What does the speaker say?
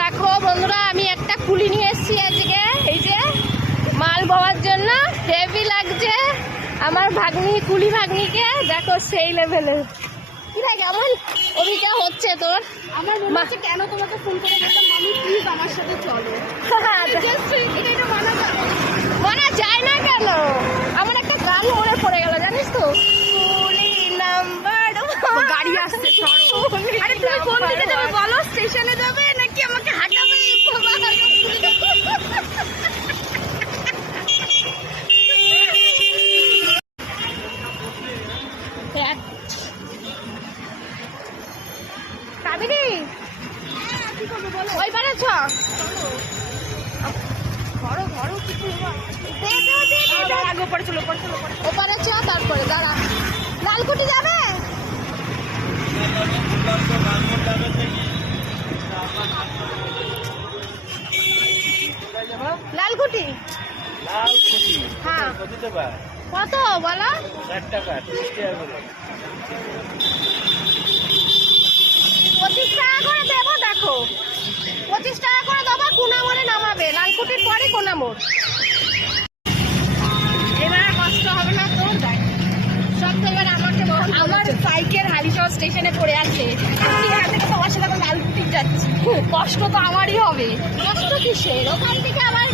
দেখো বন্ধুরা, আমি একটা কুলি নিয়ে এসেছি আজকে, এই যে মাল বওয়ার জন্য। হেভি লাগছে আমার ভাগ্নি, কুলি ভাগ্নিকে দেখো, সেই লেভেলের। কি রে, কেমন অভিজ্ঞতা হচ্ছে তোর? আমার মনে হচ্ছে কেন তোমাকে ফোন করে বললাম মামি প্লিজ আমার সাথে চলো। এটা মানা যায় না কেন? আমার একটা গান মনে পড়ে গেল, জানিস তো? কুলি নাম্বার গাড়ি আসছে, সরো। আরে তুমি কোন দিকে যাবে বলো, স্টেশনে যাবে নাকি আমাকে হাঁটাবে? কাবিনি ওই পারে ছ ঘরো ঘরো কিছু আগে পড়ে চলো ওপারে ছ, তারপরে দাঁড়া। লালকুটি যাবে? লালকুটি হ্যাঁ, কত বলো? 60 টাকা, 30 টাকা করে। 25 টাকা করে দেবো। দেখো 25 টাকা করে দেবো, কোনামোড়ে নামাবে। লালকুটির পরে কোনামোড়। এবার আর কষ্ট হবে না তো। দেখ সব তো এবার আমাকে আমার সাইকেল হালিশহর স্টেশনে পড়ে আছে, তোমার সাথে এখন লালকুটি যাচ্ছি, খুব কষ্ট তো আমারই হবে। কষ্ট কিসের? ওখান থেকে আবার